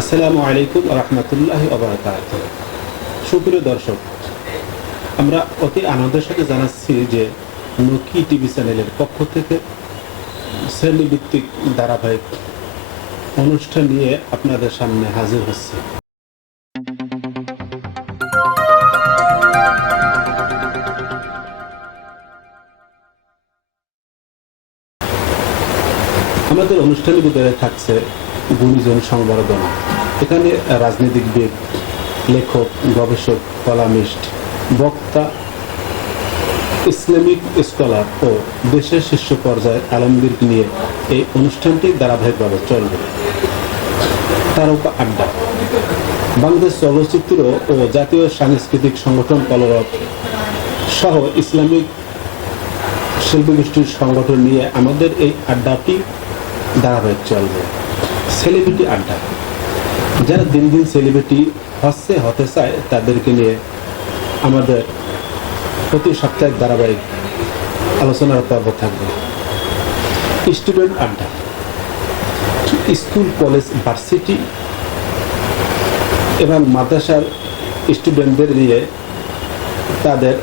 আসসালামু আলাইকুম রহমতুল্লাহি ওয়া বারাকাতুহু। সুপ্রিয় দর্শক, আমরা অতি আনন্দের সাথে জানাচ্ছি যে নকি টিভি চ্যানেলের পক্ষ থেকে শ্রেণীভিত্তিক ধারাবাহিক অনুষ্ঠান নিয়ে আপনাদের সামনে হাজির হচ্ছে। আমাদের অনুষ্ঠানের ভিতরে থাকছে গুণীজন সংবর্ধনা। এখানে রাজনীতিবিদ, লেখক, গবেষক, কলামিস্ট, বক্তা, ইসলামিক স্কলার ও দেশের শীর্ষ পর্যায়ের আলেমদেরকে নিয়ে এই অনুষ্ঠানটি ধারাবাহিকভাবে চলবে। তারকা আড্ডা, বাংলাদেশ চলচ্চিত্র ও জাতীয় সাংস্কৃতিক সংগঠন কলরব সহ ইসলামিক শিল্পগোষ্ঠীর সংগঠন নিয়ে আমাদের এই আড্ডাটি ধারাবাহিক চলবে। সেলিব্রিটি আড্ডা, যারা দিন দিন সেলিব্রিটি হতে চায় তাদেরকে নিয়ে আমাদের প্রতি সাপ্তাহিক ধারাবাহিক আলোচনার পর্ব থাকবে। স্টুডেন্ট আড্ডা, স্কুল, কলেজ, ভার্সিটি এবং মাদ্রাসার স্টুডেন্টদের নিয়ে তাদের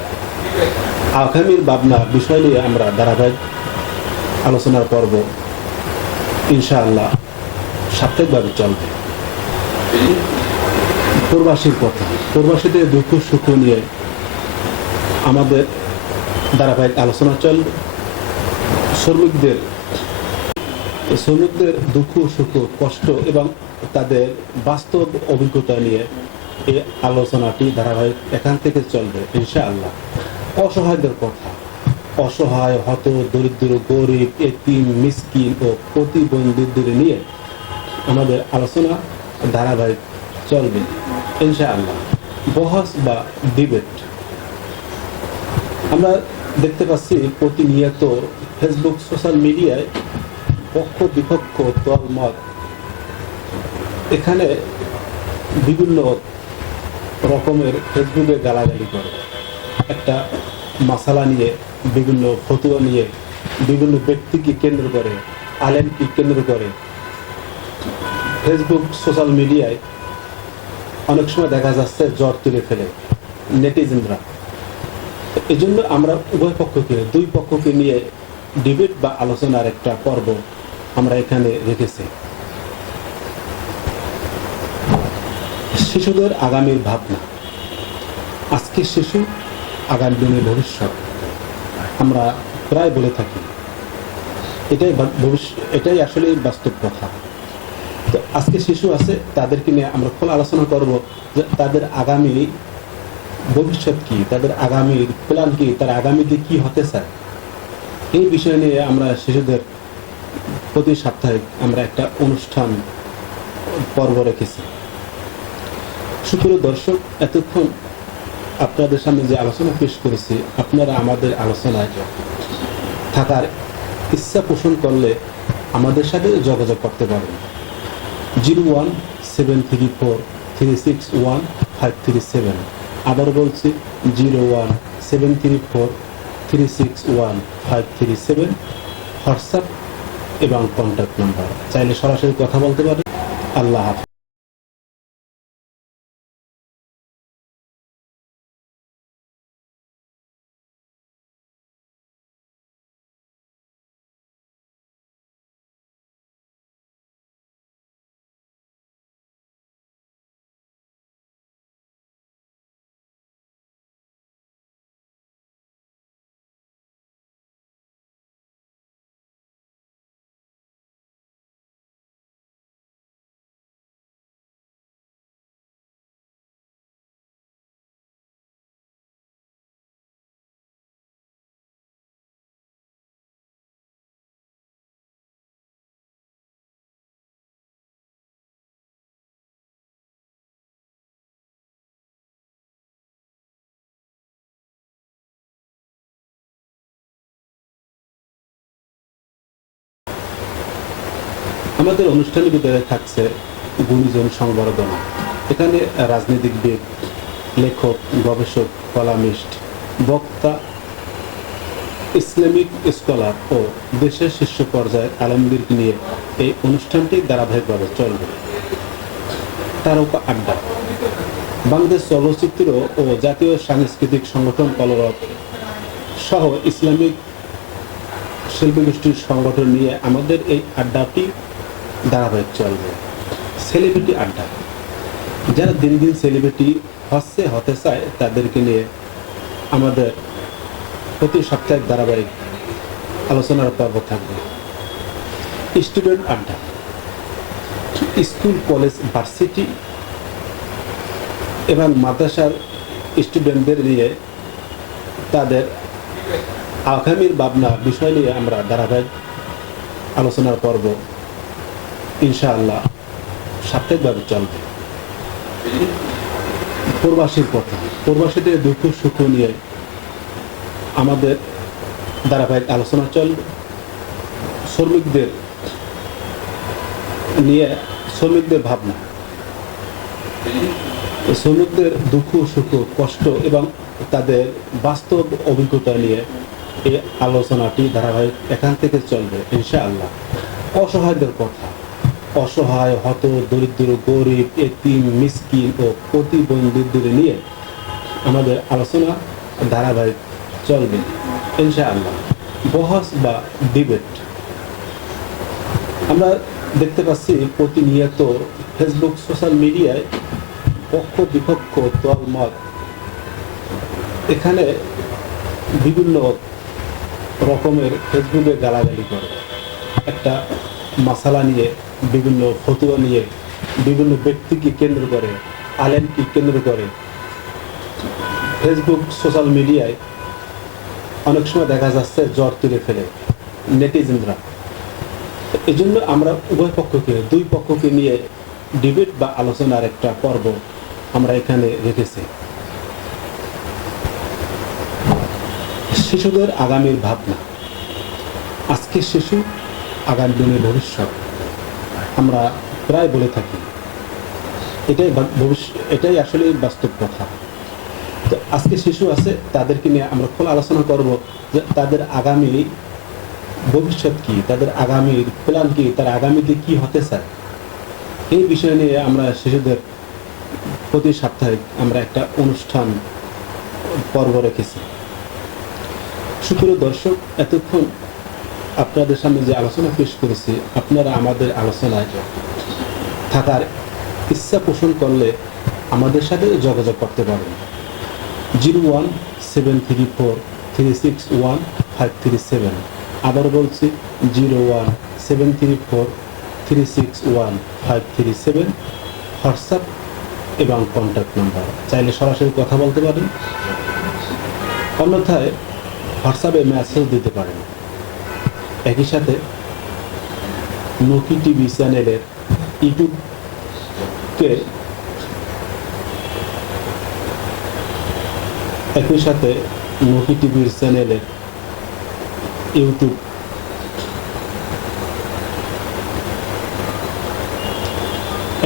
আগামীর ভাবনা বিষয় নিয়ে আমরা ধারাবাহিক আলোচনার পর্ব ইনশাআল্লাহ সাপ্তাহিকভাবে চলবে। প্রবাসীর কথা, প্রবাসীদের দুঃখ সুখ নিয়ে আমাদের ধারাবাহিক আলোচনা চলবে। শ্রমিকদের দুঃখ সুখ, কষ্ট এবং তাদের বাস্তব অভিজ্ঞতা নিয়ে এই আলোচনাটি ধারাবাহিক এখান থেকে চলবে ইনশাআল্লাহ। অসহায়দের কথা, অসহায়, হত, দরিদ্র, গরিব, এতিম, মিসকিন ও প্রতিবন্ধীদের নিয়ে আমাদের আলোচনা ধারাবাহিক চলবে ইনশাআল্লাহ। বহস বা ডিবেট, আমরা দেখতে পাচ্ছি প্রতিনিয়ত ফেসবুক, সোশ্যাল মিডিয়ায় পক্ষ বিপক্ষ, দলমত, এখানে বিভিন্ন রকমের ফেসবুকে গালাগালি করে, একটা মাসালা নিয়ে, বিভিন্ন ফতুয়া নিয়ে, বিভিন্ন ব্যক্তিকে কেন্দ্র করে, আলেমকে কেন্দ্র করে ফেসবুক, সোশ্যাল মিডিয়ায় অনেক সময় দেখা যাচ্ছে জ্বর তুলে ফেলে নেটিজেনরা। এই জন্য আমরা উভয় পক্ষকে, দুই পক্ষকে নিয়ে ডিবেট বা আলোচনার একটা পর্ব আমরা এখানে রেখেছি। শিশুদের আগামীর ভাবনা, আজকে শিশু আগামী দিনের ভবিষ্যৎ, আমরা প্রায় বলে থাকি, এটাই আসলে বাস্তব কথা। তো আজকে শিশু আছে, তাদেরকে নিয়ে আমরা খোলা আলোচনা করব যে তাদের আগামী ভবিষ্যৎ কি, তাদের আগামীর প্ল্যান কি, তার আগামীতে কি হতে চায়, এই বিষয় নিয়ে আমরা শিশুদের প্রতি সাপ্তাহিক আমরা একটা অনুষ্ঠান পর্ব রেখেছি। সুপ্রিয় দর্শক, এতক্ষণ আপনাদের সামনে যে আলোচনা পেশ করেছি, আপনারা আমাদের আলোচনায় থাকার ইচ্ছা পোষণ করলে আমাদের সাথে যোগাযোগ করতে পারেন। 01734361 আবার বলছি 01734361 হোয়াটসঅ্যাপ এবং কন্ট্যাক্ট নাম্বার, চাইলে সরাসরি কথা বলতে পারেন। আল্লাহ হাফেজ। আমাদের অনুষ্ঠানের ভিতরে থাকছে গুণীজন সংবর্ধনা। এখানে রাজনীতিবিদ, লেখক, গবেষক, কলামিস্ট, বক্তা, ইসলামিক স্কলার ও দেশের শীর্ষ পর্যায়ের আলেমদেরকে নিয়ে এই অনুষ্ঠানটি ধারাবাহিকভাবে চলবে। তারকা আড্ডা, বাংলাদেশ চলচ্চিত্র ও জাতীয় সাংস্কৃতিক সংগঠন কলরব সহ ইসলামিক শিল্পী গোষ্ঠীর সংগঠন নিয়ে আমাদের এই আড্ডাটি ধারাবাহিক চলবে। সেলিব্রিটি আড্ডা, যারা দিন দিন সেলিব্রিটি হতে চায় তাদেরকে নিয়ে আমাদের প্রতি সাপ্তাহিক ধারাবাহিক আলোচনার পর্ব থাকবে। স্টুডেন্ট আড্ডা, স্কুল, কলেজ, ভার্সিটি এবং মাদ্রাসার স্টুডেন্টদের নিয়ে তাদের আগামীর ভাবনা বিষয় নিয়ে আমরা ধারাবাহিক আলোচনার পর্ব ইনশাআল্লাহ সাপ্তাহিকভাবে চলবে। প্রবাসীর কথা, প্রবাসীদের দুঃখ সুখ নিয়ে আমাদের ধারাবাহিক আলোচনা চলবে। শ্রমিকদের নিয়ে, শ্রমিকদের ভাবনা, শ্রমিকদের দুঃখ সুখ কষ্ট এবং তাদের বাস্তব অভিজ্ঞতা নিয়ে এই আলোচনাটি ধারাবাহিক এখান থেকে চলবে ইনশাআল্লাহ। অসহায়দের কথা, অসহায়, হত, দরিদ্র, গরিব, এতিম, মিসকিন ও প্রতিবন্ধীদের নিয়ে আমাদের আলোচনা ধারাবাহিক চলবে ইনশাআল্লাহ। বহস বা ডিবেট, আমরা দেখতে পাচ্ছি প্রতিনিয়ত ফেসবুক, সোশ্যাল মিডিয়ায় পক্ষ বিপক্ষ দলমত, এখানে বিভিন্ন রকমের ফেসবুকে গালাগালি করে, একটা মাসালা নিয়ে, বিভিন্ন ফতুয়া নিয়ে, বিভিন্ন ব্যক্তিকে কেন্দ্র করে, আলেমকে কেন্দ্র করে ফেসবুক, সোশ্যাল মিডিয়ায় অনেক সময় দেখা যাচ্ছে জ্বর তুলে ফেলে নেটিজেনরা। এই জন্য আমরা উভয় পক্ষকে, দুই পক্ষকে নিয়ে ডিবেট বা আলোচনার একটা পর্ব আমরা এখানে রেখেছি। শিশুদের আগামীর ভাবনা, আজকে শিশু আগামী দিনের ভবিষ্যৎ, আমরা প্রায় বলে থাকি, এটাই আসলে বাস্তব কথা। তো আজকে শিশু আছে, তাদেরকে নিয়ে আমরা খোলা আলোচনা করব যে তাদের আগামী ভবিষ্যৎ কি, তাদের আগামীর প্ল্যান কি, তারা আগামীতে কি হতে চায়, এই বিষয় নিয়ে আমরা শিশুদের প্রতি সাপ্তাহিক আমরা একটা অনুষ্ঠান পর্ব রেখেছি। সুপ্রিয় দর্শক, এতক্ষণ আপনাদের সামনে যে আলোচনা পেশ করেছি, আপনারা আমাদের আলোচনায় থাকার ইচ্ছা পোষণ করলে আমাদের সাথে যোগাযোগ করতে পারেন। 01734361 আবার বলছি 01734361 হোয়াটসঅ্যাপ এবং কন্ট্যাক্ট নাম্বার, চাইলে সরাসরি কথা বলতে পারেন, অন্যথায় হোয়াটসঅ্যাপে মেসেজ দিতে পারেন। একই সাথে নকি টিভি চ্যানেলের ইউটিউবকে, একই সাথে নকি টিভির চ্যানেলের ইউটিউব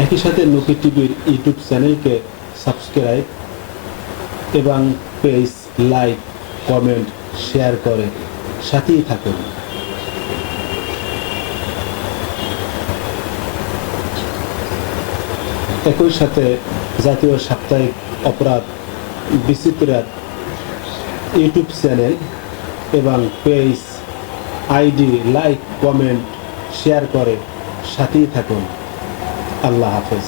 একই সাথে নকি টিভির ইউটিউব চ্যানেলকে সাবস্ক্রাইব এবং পেজ লাইক, কমেন্ট, শেয়ার করে সাথেই থাকুন। একই সাথে জাতীয় সাপ্তাহিক অপরাধ বিচিত্রার ইউটিউব চ্যানেল এবং page ID like, comment, share করে সাথেই থাকুন। আল্লাহ হাফেজ।